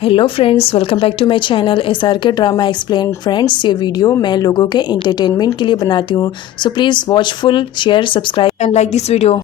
Hello friends, welcome back to my channel SRK drama explain. Friends, ये video मैं लोगों के एंटरटेनमेंट के लिए बनाती हूँ, so please watch full, share, subscribe and like this video.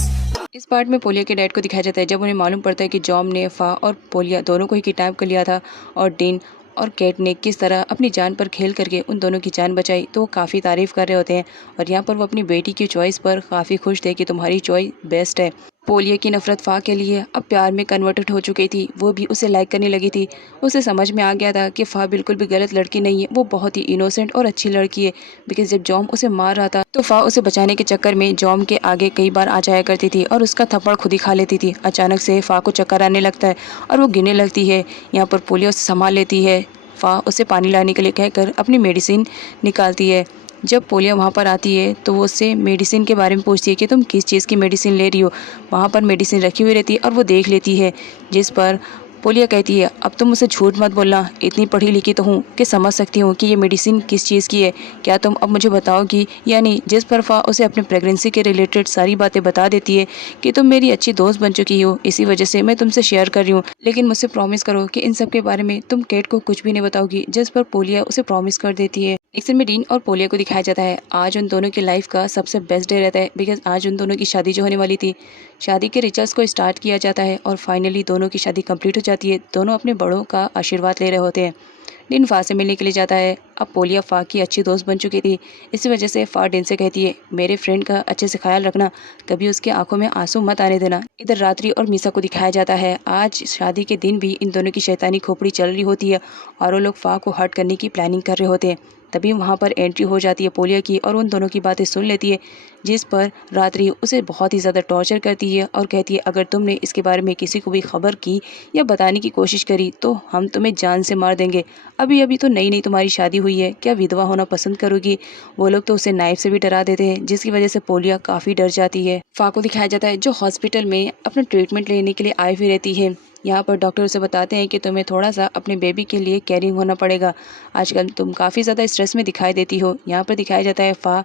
इस पार्ट में पोलिया के डैड को दिखाया जाता है जब उन्हें मालूम पड़ता है कि जॉम ने फा और पोलिया दोनों को ही किडनैप कर लिया था और डीन और केट ने किस तरह अपनी जान पर खेल करके उन दोनों की जान बचाई। तो वो काफ़ी तारीफ़ कर रहे होते हैं और यहाँ पर वो अपनी बेटी की चॉइस पर काफ़ी खुश थे कि तुम्हारी चॉइस बेस्ट है। पोलिया की नफरत फा के लिए अब प्यार में कन्वर्टेड हो चुकी थी। वो भी उसे लाइक करने लगी थी। उसे समझ में आ गया था कि फा बिल्कुल भी गलत लड़की नहीं है, वो बहुत ही इनोसेंट और अच्छी लड़की है। बिकॉज जब जॉम उसे मार रहा था तो फा उसे बचाने के चक्कर में जॉम के आगे कई बार आ जाया करती थी और उसका थप्पड़ खुद ही खा लेती थी। अचानक से फा को चक्कर आने लगता है और वो गिरने लगती है। यहाँ पर पोलिया उसे संभाल लेती है। फा उसे पानी लाने के लिए कहकर अपनी मेडिसिन निकालती है। जब पोलिया वहाँ पर आती है तो वो उससे मेडिसिन के बारे में पूछती है कि तुम किस चीज़ की मेडिसिन ले रही हो। वहाँ पर मेडिसिन रखी हुई रहती है और वो देख लेती है, जिस पर पोलिया कहती है अब तुम मुझसे झूठ मत बोलना, इतनी पढ़ी लिखी तो हूँ कि समझ सकती हूँ कि ये मेडिसिन किस चीज़ की है। क्या तुम अब मुझे बताओगी या नहीं? जिस पर फा उसे अपने प्रेगनेंसी के रिलेटेड सारी बातें बता देती है कि तुम मेरी अच्छी दोस्त बन चुकी हो, इसी वजह से मैं तुमसे शेयर कर रही हूँ, लेकिन मुझसे प्रॉमिस करो कि इन सब के बारे में तुम केट को कुछ भी नहीं बताओगी। जिस पर पोलिया उसे प्रॉमिस कर देती है। नेक्स्ट में डीन और पोलिया को दिखाया जाता है। आज उन दोनों की लाइफ का सबसे बेस्ट डे रहता है बिकॉज आज उन दोनों की शादी जो होने वाली थी, शादी के रिचुअल्स को स्टार्ट किया जाता है और फाइनली दोनों की शादी कंप्लीट हो जाती है। दोनों अपने बड़ों का आशीर्वाद ले रहे होते हैं। डिन फा से मिलने के लिए जाता है। अब पोलिया फा की अच्छी दोस्त बन चुकी थी, इसी वजह से फा डिन से कहती है मेरे फ्रेंड का अच्छे से ख्याल रखना, कभी उसके आंखों में आंसू मत आने देना। इधर रात्रि और मीसा को दिखाया जाता है। आज शादी के दिन भी इन दोनों की शैतानी खोपड़ी चल रही होती है और वो लोग फा को हर्ट करने की प्लानिंग कर रहे होते हैं। तभी वहाँ पर एंट्री हो जाती है पोलिया की और उन दोनों की बातें सुन लेती है, जिस पर रात्रि उसे बहुत ही ज़्यादा टॉर्चर करती है और कहती है अगर तुमने इसके बारे में किसी को भी खबर की या बताने की कोशिश करी तो हम तुम्हें जान से मार देंगे। अभी अभी तो नई नई तुम्हारी शादी हुई है, क्या विधवा होना पसंद करोगी? वो लोग तो उसे नाइफ से भी डरा देते हैं, जिसकी वजह से पोलिया काफ़ी डर जाती है। फा को दिखाया जाता है जो हॉस्पिटल में अपना ट्रीटमेंट लेने के लिए आई हुई रहती है। यहाँ पर डॉक्टर उसे बताते हैं कि तुम्हें थोड़ा सा अपने बेबी के लिए केयरिंग होना पड़ेगा, आजकल तुम काफ़ी ज़्यादा स्ट्रेस में दिखाई देती हो। यहाँ पर दिखाया जाता है फा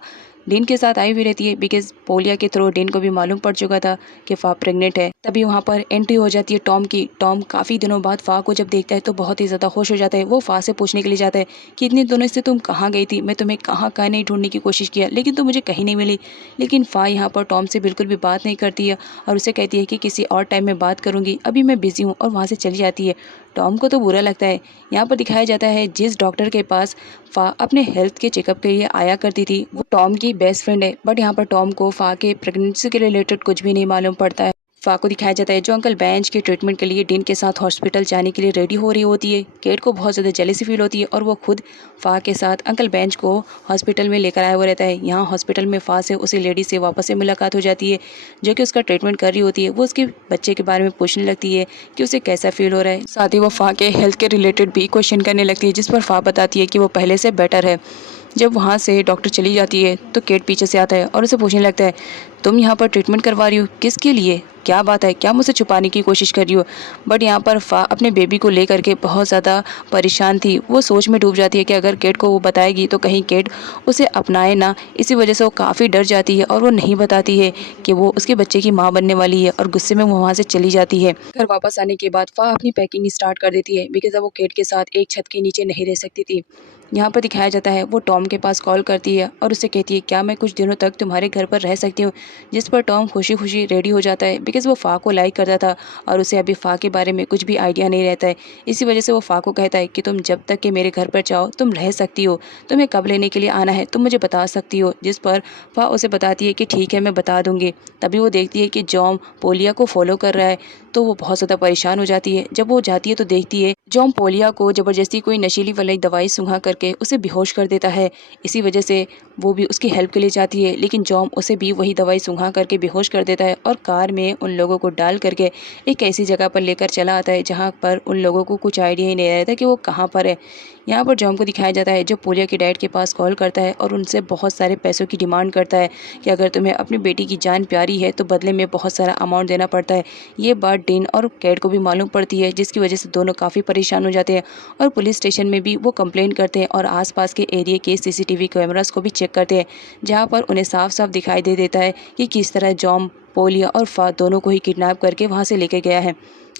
डीन के साथ आई हुई रहती है बिकॉज पोलिया के थ्रू डीन को भी मालूम पड़ चुका था कि फा प्रेग्नेंट है। तभी वहाँ पर एंट्री हो जाती है टॉम की। टॉम काफ़ी दिनों बाद फा को जब देखता है तो बहुत ही ज़्यादा खुश हो जाता है। वो फा से पूछने के लिए जाता है कि इतने दिनों से तुम कहाँ गई थी, मैं तुम्हें कहाँ कहाँ नहीं ढूंढने की कोशिश किया लेकिन तुम मुझे कहीं नहीं मिली। लेकिन फा यहाँ पर टॉम से बिल्कुल भी बात नहीं करती है और उसे कहती है कि किसी और टाइम में बात करूँगी, अभी मैं बिजी हूँ, और वहाँ से चली जाती है। टॉम को तो बुरा लगता है। यहाँ पर दिखाया जाता है जिस डॉक्टर के पास फा अपने हेल्थ के चेकअप के लिए आया करती थी वो टॉम की बेस्ट फ्रेंड है, बट यहाँ पर टॉम को फा के प्रेगनेंसी के रिलेटेड कुछ भी नहीं मालूम पड़ता है। फा को दिखाया जाता है जो अंकल बेंच के ट्रीटमेंट के लिए डीन के साथ हॉस्पिटल जाने के लिए रेडी हो रही होती है। केट को बहुत ज़्यादा जेलसी फील होती है और वो खुद फा के साथ अंकल बेंच को हॉस्पिटल में लेकर आया हुआ रहता है। यहाँ हॉस्पिटल में फा से उसी लेडी से वापस से मुलाकात हो जाती है जो कि उसका ट्रीटमेंट कर रही होती है। वो उसके बच्चे के बारे में पूछने लगती है कि उसे कैसा फील हो रहा है, साथ ही वो फा के हेल्थ के रिलेटेड भी क्वेश्चन करने लगती है, जिस पर फा बताती है कि वो पहले से बेटर है। जब वहाँ से डॉक्टर चली जाती है तो केट पीछे से आता है और उसे पूछने लगता है तुम यहाँ पर ट्रीटमेंट करवा रही हो, किसके लिए, क्या बात है, क्या मुझसे छुपाने की कोशिश कर रही हो? बट यहाँ पर फा अपने बेबी को लेकर के बहुत ज़्यादा परेशान थी। वो सोच में डूब जाती है कि अगर केट को वो बताएगी तो कहीं केट उसे अपनाए ना, इसी वजह से वो काफ़ी डर जाती है और वो नहीं बताती है कि वो उसके बच्चे की माँ बनने वाली है और गुस्से में वो वहाँ से चली जाती है। घर वापस आने के बाद फा अपनी पैकिंग स्टार्ट कर देती है बिकॉज अब वो केट के साथ एक छत के नीचे नहीं रह सकती थी। यहाँ पर दिखाया जाता है वो टॉम के पास कॉल करती है और उससे कहती है क्या मैं कुछ दिनों तक तुम्हारे घर पर रह सकती हूँ, जिस पर टॉम खुशी खुशी रेडी हो जाता है बिकॉज वो फा को लाइक करता था और उसे अभी फा के बारे में कुछ भी आइडिया नहीं रहता है। इसी वजह से वो फा को कहता है कि तुम जब तक कि मेरे घर पर चाहो तुम रह सकती हो, तुम्हें कब लेने के लिए आना है तुम मुझे बता सकती हो। जिस पर फा उसे बताती है कि ठीक है मैं बता दूंगी। तभी वो देखती है कि जॉम पोलिया को फॉलो कर रहा है तो वो बहुत ज़्यादा परेशान हो जाती है। जब वो जाती है तो देखती है जॉम पोलिया को ज़बरदस्ती कोई नशीली वाली दवाई सूंघा करके उसे बेहोश कर देता है। इसी वजह से वो भी उसकी हेल्प के लिए जाती है, लेकिन जॉम उसे भी वही दवाई सूंघा करके बेहोश कर देता है और कार में उन लोगों को डाल करके एक ऐसी जगह पर लेकर चला आता है जहाँ पर उन लोगों को कुछ आइडिया ही नहीं रहता कि वो कहाँ पर है। यहाँ पर जॉम को दिखाया जाता है जो पोलिया के डैड के पास कॉल करता है और उनसे बहुत सारे पैसों की डिमांड करता है कि अगर तुम्हें अपनी बेटी की जान प्यारी है तो बदले में बहुत सारा अमाउंट देना पड़ता है। ये बात बात डेन और कैट को भी मालूम पड़ती है, जिसकी वजह से दोनों काफ़ी परेशान हो जाते हैं और पुलिस स्टेशन में भी वो कंप्लेंट करते हैं और आसपास के एरिया के सीसीटीवी कैमरास को भी चेक करते हैं, जहाँ पर उन्हें साफ साफ दिखाई दे देता है कि किस तरह जॉम, पोलिया और फा दोनों को ही किडनैप करके वहाँ से लेके गया है।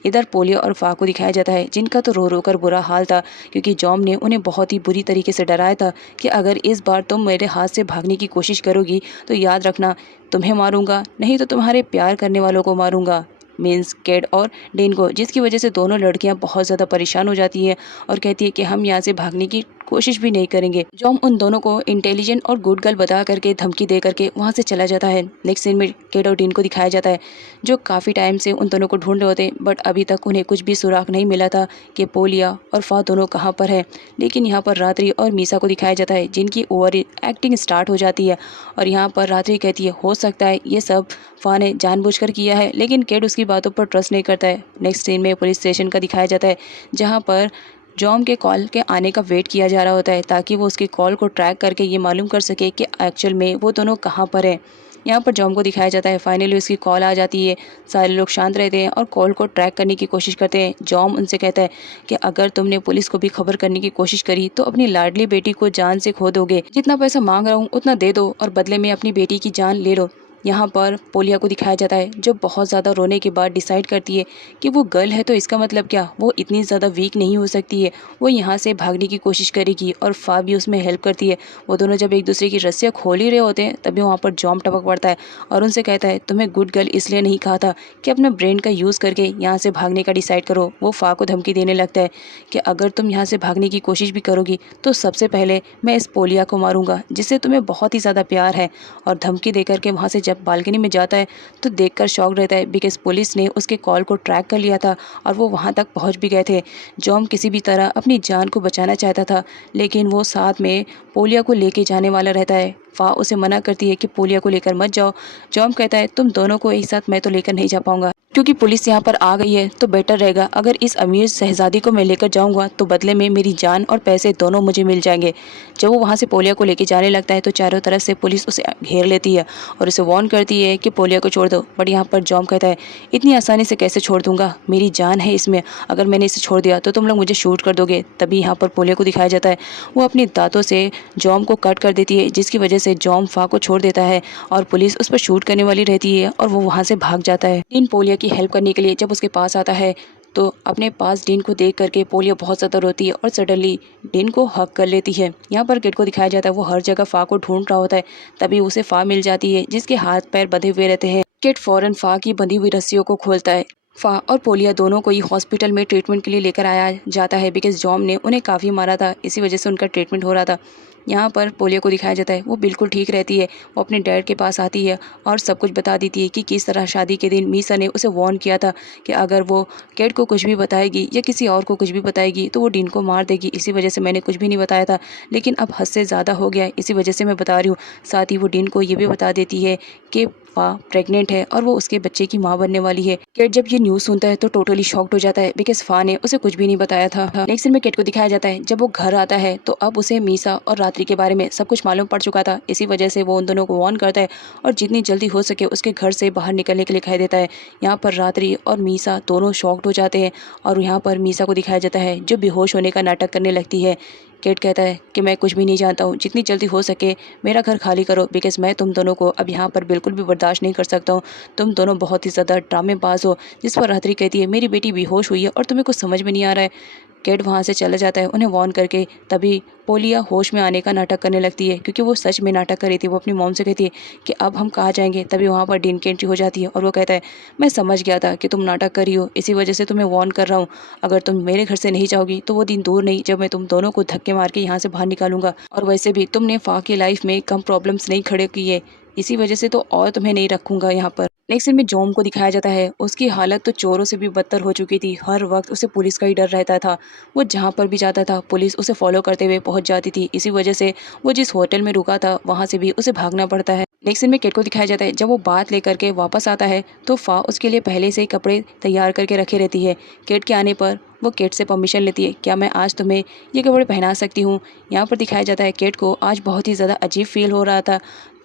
इधर पोलिया और फा को दिखाया जाता है, जिनका तो रो रो कर बुरा हाल था, क्योंकि जॉम ने उन्हें बहुत ही बुरी तरीके से डराया था कि अगर इस बार तुम मेरे हाथ से भागने की कोशिश करोगी तो याद रखना, तुम्हें मारूंगा, नहीं तो तुम्हारे प्यार करने वालों को मारूंगा, मीन्स कैट और डेन को। जिसकी वजह से दोनों लड़कियां बहुत ज़्यादा परेशान हो जाती हैं और कहती है कि हम यहाँ से भागने की कोशिश भी नहीं करेंगे। जॉम उन दोनों को इंटेलिजेंट और गुड गर्ल बता करके, धमकी दे करके वहाँ से चला जाता है। नेक्स्ट सीन में कैट और डेन को दिखाया जाता है, जो काफ़ी टाइम से उन दोनों को ढूंढ रहे होते हैं, बट अभी तक उन्हें कुछ भी सुराग नहीं मिला था कि पोलिया और फा दोनों कहाँ पर है। लेकिन यहाँ पर रात्रि और मीसा को दिखाया जाता है, जिनकी ओवर एक्टिंग स्टार्ट हो जाती है और यहाँ पर रात्रि कहती है हो सकता है ये सब फा ने जानबूझकर किया है, लेकिन कैट उसकी बातों पर ट्रस्ट नहीं करता है। नेक्स्ट सीन में पुलिस स्टेशन का दिखाया जाता है, जहाँ पर जॉम के कॉल के आने का वेट किया जा रहा होता है, ताकि वो उसकी कॉल को ट्रैक करके ये मालूम कर सके कि एक्चुअल में वो दोनों कहाँ पर हैं। यहाँ पर जॉम को दिखाया जाता है, फाइनली उसकी कॉल आ जाती है। सारे लोग शांत रहते हैं और कॉल को ट्रैक करने की कोशिश करते हैं। जॉम उनसे कहता है कि अगर तुमने पुलिस को भी खबर करने की कोशिश करी तो अपनी लाडली बेटी को जान से खो दोगे। जितना पैसा मांग रहा हूँ उतना दे दो और बदले में अपनी बेटी की जान ले लो। यहाँ पर पोलिया को दिखाया जाता है, जो बहुत ज़्यादा रोने के बाद डिसाइड करती है कि वो गर्ल है तो इसका मतलब क्या, वो इतनी ज़्यादा वीक नहीं हो सकती है, वो यहाँ से भागने की कोशिश करेगी और फा भी उसमें हेल्प करती है। वो दोनों जब एक दूसरे की रस्सियाँ खोल ही रहे होते हैं, तभी वहाँ पर जॉम टपक पड़ता है और उनसे कहता है तुम्हें गुड गर्ल इसलिए नहीं कहा था कि अपना ब्रेन का यूज़ करके यहाँ से भागने का डिसाइड करो। वो फा को धमकी देने लगता है कि अगर तुम यहाँ से भागने की कोशिश भी करोगी तो सबसे पहले मैं इस पोलिया को मारूंगा, जिससे तुम्हें बहुत ही ज़्यादा प्यार है। और धमकी देकर के वहाँ से जब बालकनी में जाता है तो देखकर शॉक रहता है, बिकॉज पुलिस ने उसके कॉल को ट्रैक कर लिया था और वो वहाँ तक पहुँच भी गए थे। जॉम किसी भी तरह अपनी जान को बचाना चाहता था, लेकिन वो साथ में पोलिया को लेके जाने वाला रहता है। फा उसे मना करती है कि पोलिया को लेकर मत जाओ। जॉम कहता है तुम दोनों को एक साथ मैं तो लेकर नहीं जा पाऊंगा, क्योंकि पुलिस यहाँ पर आ गई है तो बेटर रहेगा अगर इस अमीर शहजादी को मैं लेकर जाऊंगा तो बदले में मेरी जान और पैसे दोनों मुझे मिल जाएंगे। जब वो वहाँ से पोलिया को लेकर जाने लगता है तो चारों तरफ से पुलिस उसे घेर लेती है और उसे वार्न करती है कि पोलिया को छोड़ दो। बट यहाँ पर जॉम कहता है इतनी आसानी से कैसे छोड़ दूंगा, मेरी जान है इसमें, अगर मैंने इसे छोड़ दिया तो तुम लोग मुझे शूट कर दोगे। तभी यहाँ पर पोलिया को दिखाया जाता है, वो अपनी दांतों से जॉम को कट कर देती है, जिसकी वजह से जॉम फा को छोड़ देता है और पुलिस उस पर शूट करने वाली रहती है और वो वहाँ से भाग जाता है। डीन पोलिया की हेल्प करने के लिए जब उसके पास आता है तो अपने पास डीन को देख करके पोलिया बहुत ज़्यादा रोती है और सडनली डीन को हक कर लेती है। यहाँ पर किड को दिखाया जाता है, वो हर जगह फा को ढूंढ रहा होता है, तभी उसे फा मिल जाती है जिसके हाथ पैर बंधे हुए रहते हैं। किड फौरन फा की बंधी हुई रस्सियों को खोलता है। फा और पोलिया दोनों को ही हॉस्पिटल में ट्रीटमेंट के लिए लेकर आया जाता है, बिकॉज जॉम ने उन्हें काफ़ी मारा था, इसी वजह से उनका ट्रीटमेंट हो रहा था। यहाँ पर पोलिया को दिखाया जाता है, वो बिल्कुल ठीक रहती है। वो अपने डैड के पास आती है और सब कुछ बता देती है कि किस तरह शादी के दिन मीसा ने उसे वार्न किया था कि अगर वो कैट को कुछ भी बताएगी या किसी और को कुछ भी बताएगी तो वो डीन को मार देगी, इसी वजह से मैंने कुछ भी नहीं बताया था, लेकिन अब हद से ज़्यादा हो गया, इसी वजह से मैं बता रही हूँ। साथ ही वो डीन को ये भी बता देती है कि फा प्रेग्नेंट है और वो उसके बच्चे की माँ बनने वाली है। कैट जब ये न्यूज़ सुनता है तो टोटली शॉक्ड हो जाता है, बिकॉज फा ने उसे कुछ भी नहीं बताया था। नेक्स्ट दिन में कैट को दिखाया जाता है, जब वो घर आता है तो अब उसे मीसा और रात्रि के बारे में सब कुछ मालूम पड़ चुका था, इसी वजह से वो उन दोनों को वार्न करता है और जितनी जल्दी हो सके उसके घर से बाहर निकलने के लिए कह देता है। यहाँ पर रात्रि और मीसा दोनों शॉक्ड हो जाते हैं और यहाँ पर मीसा को दिखाया जाता है जो बेहोश होने का नाटक करने लगती है। कैट कहता है कि मैं कुछ भी नहीं जानता हूँ, जितनी जल्दी हो सके मेरा घर खाली करो, बिकॉज मैं तुम दोनों को अब यहाँ पर बिल्कुल भी बर्दाश्त नहीं कर सकता हूँ। तुम दोनों बहुत ही ज़्यादा ड्रामेबाज हो। जिस पर रात्रि कहती है मेरी बेटी बेहोश हुई है और तुम्हें कुछ समझ में नहीं आ रहा है। कैट वहाँ से चला जाता है उन्हें वार्न करके। तभी पोलिया होश में आने का नाटक करने लगती है, क्योंकि वो सच में नाटक कर रही थी। वो अपनी मॉम से कहती है कि अब हम कहाँ जाएंगे। तभी वहाँ पर डीन की एंट्री हो जाती है और वो कहता है मैं समझ गया था कि तुम नाटक कर रही हो, इसी वजह से तुम्हें वार्न कर रहा हूँ। अगर तुम मेरे घर से नहीं जाओगी तो वो दिन दूर नहीं जब मैं तुम दोनों को धक्के मार के यहाँ से बाहर निकालूंगा। और वैसे भी तुमने फा की लाइफ में कम प्रॉब्लम्स नहीं खड़े किए, इसी वजह से तो और तुम्हें नहीं रखूंगा यहाँ पर। नेक्स्ट सीन में जॉम को दिखाया जाता है, उसकी हालत तो चोरों से भी बदतर हो चुकी थी। हर वक्त उसे पुलिस का ही डर रहता था। वो जहाँ पर भी जाता था पुलिस उसे फॉलो करते हुए पहुँच जाती थी, इसी वजह से वो जिस होटल में रुका था वहाँ से भी उसे भागना पड़ता है। नेक्स्ट सीन में कैट को दिखाया जाता है, जब वो बात लेकर के वापस आता है तो फा उसके लिए पहले से ही कपड़े तैयार करके रखे रहती है। कैट के आने पर वो कैट से परमिशन लेती है, क्या मैं आज तुम्हें ये कपड़े पहना सकती हूँ। यहाँ पर दिखाया जाता है कैट को आज बहुत ही ज़्यादा अजीब फील हो रहा था,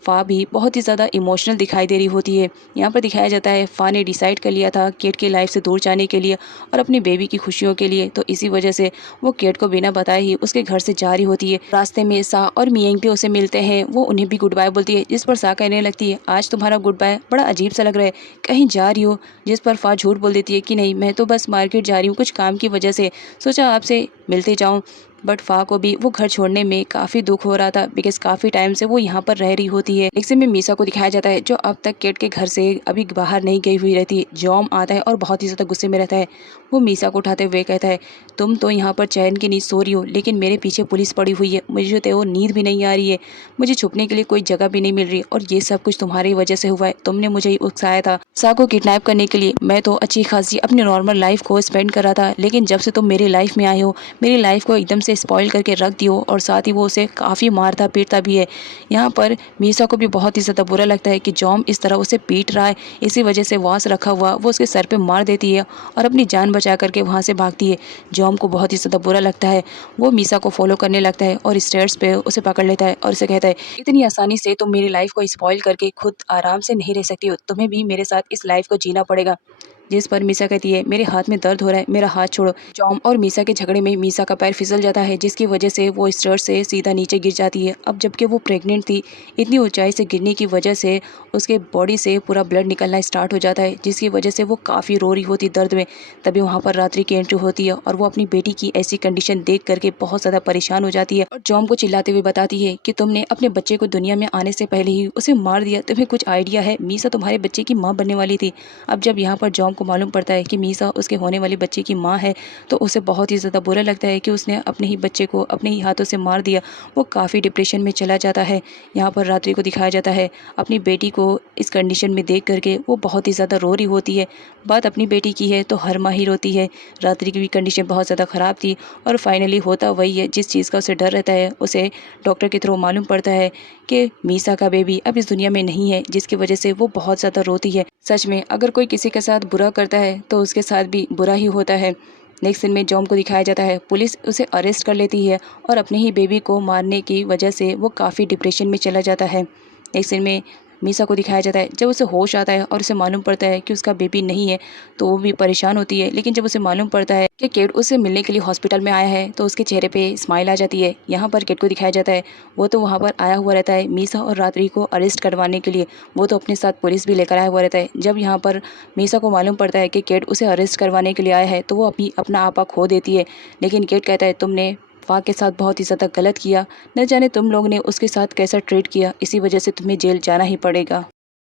फ़ा भी बहुत ही ज़्यादा इमोशनल दिखाई दे रही होती है। यहाँ पर दिखाया जाता है फ़ा ने डिसाइड कर लिया था केट की लाइफ से दूर जाने के लिए और अपनी बेबी की खुशियों के लिए, तो इसी वजह से वो केट को बिना बताए ही उसके घर से जा रही होती है। रास्ते में सा और मियांग भी उसे मिलते हैं, वो उन्हें भी गुड बाय बोलती है, जिस पर सा कहने लगती है आज तुम्हारा गुड बाय बड़ा अजीब सा लग रहा है, कहीं जा रही हो? जिस पर फ़ा झूठ बोल देती है कि नहीं, मैं तो बस मार्केट जा रही हूँ कुछ काम की वजह से, सोचा आपसे मिलते जाऊँ। बट फ़ा को भी वो घर छोड़ने में काफ़ी दुख हो रहा था, बिकॉज़ काफ़ी टाइम से वो यहाँ पर रह रही होती है। नेक्स्ट में मीसा को दिखाया जाता है जो अब तक केट के घर से अभी बाहर नहीं गई हुई रहती है। जॉम आता है और बहुत ही ज़्यादा गुस्से में रहता है। वो मीसा को उठाते हुए कहता है तुम तो यहाँ पर चैन की नींद सो रही हो, लेकिन मेरे पीछे पुलिस पड़ी हुई है, मुझे तो वो नींद भी नहीं आ रही है, मुझे छुपने के लिए कोई जगह भी नहीं मिल रही, और ये सब कुछ तुम्हारी वजह से हुआ है, तुमने मुझे ही उकसाया था सा को किडनैप करने के लिए। मैं तो अच्छी खासी अपनी नॉर्मल लाइफ को स्पेंड कर रहा था, लेकिन जब से तुम मेरी लाइफ में आए हो मेरी लाइफ को एकदम से स्पॉइल करके रख दियो, और साथ ही वो उसे काफ़ी मारता पीटता भी है। यहाँ पर मीसा को भी बहुत ही ज़्यादा बुरा लगता है कि जॉम इस तरह उसे पीट रहा है, इसी वजह से वास रखा हुआ वो उसके सर पे मार देती है और अपनी जान बचा करके वहाँ से भागती है। जॉम को बहुत ही ज़्यादा बुरा लगता है, वो मीसा को फॉलो करने लगता है और स्टेयर्स पे उसे पकड़ लेता है और उसे कहता है इतनी आसानी से तुम मेरी लाइफ को स्पॉइल करके खुद आराम से नहीं रह सकती हो, तुम्हें भी मेरे साथ इस लाइफ को जीना पड़ेगा। जिस पर मीसा कहती है मेरे हाथ में दर्द हो रहा है, मेरा हाथ छोड़ो। जॉम और मीसा के झगड़े में मीसा का पैर फिसल जाता है, जिसकी वजह से वो स्टेयर से सीधा नीचे गिर जाती है। अब जबकि वो प्रेग्नेंट थी, इतनी ऊंचाई से गिरने की वजह से उसके बॉडी से पूरा ब्लड निकलना स्टार्ट हो जाता है, जिसकी वजह से वो काफ़ी रो रही होती दर्द में। तभी वहाँ पर रात्रि की एंट्री होती है और वो अपनी बेटी की ऐसी कंडीशन देख करके बहुत ज़्यादा परेशान हो जाती है और जॉम को चिल्लाते हुए बताती है कि तुमने अपने बच्चे को दुनिया में आने से पहले ही उसे मार दिया, तुम्हें कुछ आइडिया है? मीसा तुम्हारे बच्चे की माँ बनने वाली थी। अब जब यहाँ पर जॉम को मालूम पड़ता है कि मीसा उसके होने वाले बच्चे की माँ है, तो उसे बहुत ही ज़्यादा बुरा लगता है कि उसने अपने ही बच्चे को अपने ही हाथों से मार दिया। वो काफ़ी डिप्रेशन में चला जाता है। यहाँ पर रात्रि को दिखाया जाता है अपनी बेटी को इस कंडीशन में देख करके वो बहुत ही ज़्यादा रो रही होती है। बात अपनी बेटी की है तो हर माँ ही रोती है। रात्रि की भी कंडीशन बहुत ज़्यादा ख़राब थी और फाइनली होता वही है जिस चीज़ का उसे डर रहता है। उसे डॉक्टर के थ्रू मालूम पड़ता है कि मीसा का बेबी अब इस दुनिया में नहीं है, जिसकी वजह से वो बहुत ज़्यादा रोती है। सच में अगर कोई किसी के साथ बुरा करता है तो उसके साथ भी बुरा ही होता है। नेक्स्ट सीन में जॉम को दिखाया जाता है पुलिस उसे अरेस्ट कर लेती है और अपने ही बेबी को मारने की वजह से वो काफ़ी डिप्रेशन में चला जाता है। नेक्स्ट सीन में मीसा को दिखाया जाता है जब उसे होश आता है और उसे मालूम पड़ता है कि उसका बेबी नहीं है, तो वो भी परेशान होती है। लेकिन जब उसे मालूम पड़ता है कि केट उससे मिलने के लिए हॉस्पिटल में आया है, तो उसके चेहरे पे स्माइल आ जाती है। यहाँ पर केट को दिखाया जाता है वो तो वहाँ पर आया हुआ रहता है मीसा और रात्रि को अरेस्ट करवाने के लिए, वो तो अपने साथ पुलिस भी लेकर आया हुआ रहता है। जब यहाँ पर मीसा को मालूम पड़ता है कि केट उसे अरेस्ट करवाने के लिए आया है, तो वो अपना आपा खो देती है। लेकिन केट कहता है तुमने फ़ा के साथ बहुत ही ज़्यादा गलत किया, न जाने तुम लोग ने उसके साथ कैसा ट्रीट किया, इसी वजह से तुम्हें जेल जाना ही पड़ेगा।